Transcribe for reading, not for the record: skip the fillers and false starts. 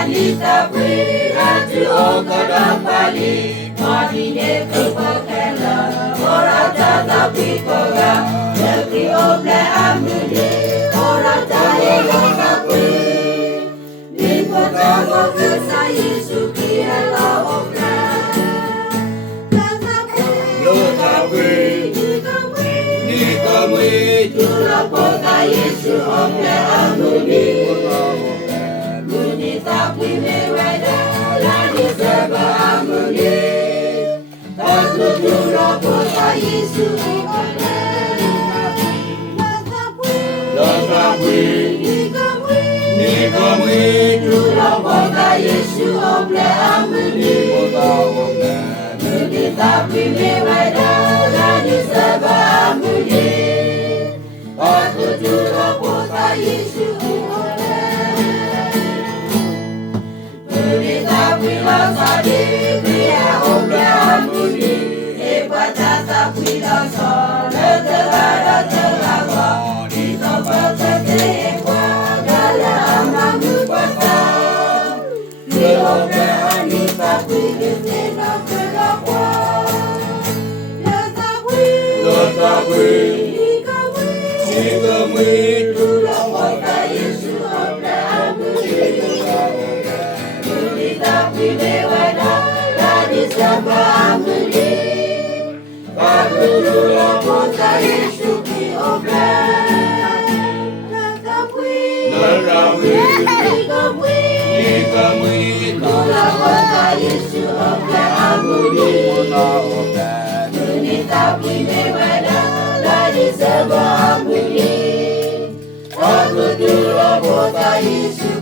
wanita pui ratu okada pali madine kepakela ora tata pikoga negeri oble amuni ora tali loka pui di kota kota Yesus kiela oble loka pui ni kamui tula kota Yesus oble amuni tapi meweda lagi serba amuni aku jura kota Yesus Lotapui Nikamui jura kota Yesus oble amuni tapi meweda lagi serba amuni aku jura kota Yesus Pilasa di pria oble amuni Epatasa pilasa Letelada telasa Di tempat ketekwa Dalam amamu pasa Di oble anita pilih tena kelakwa Letakwi Nikamui Tulang kota Yesus oble amuni tapi mewada lagi serba amuni aku jura kota Yesus ki oble Nikamui tulang kota Yesus oble amuni tapi mewada lagi serba amuni aku jura kota Yesus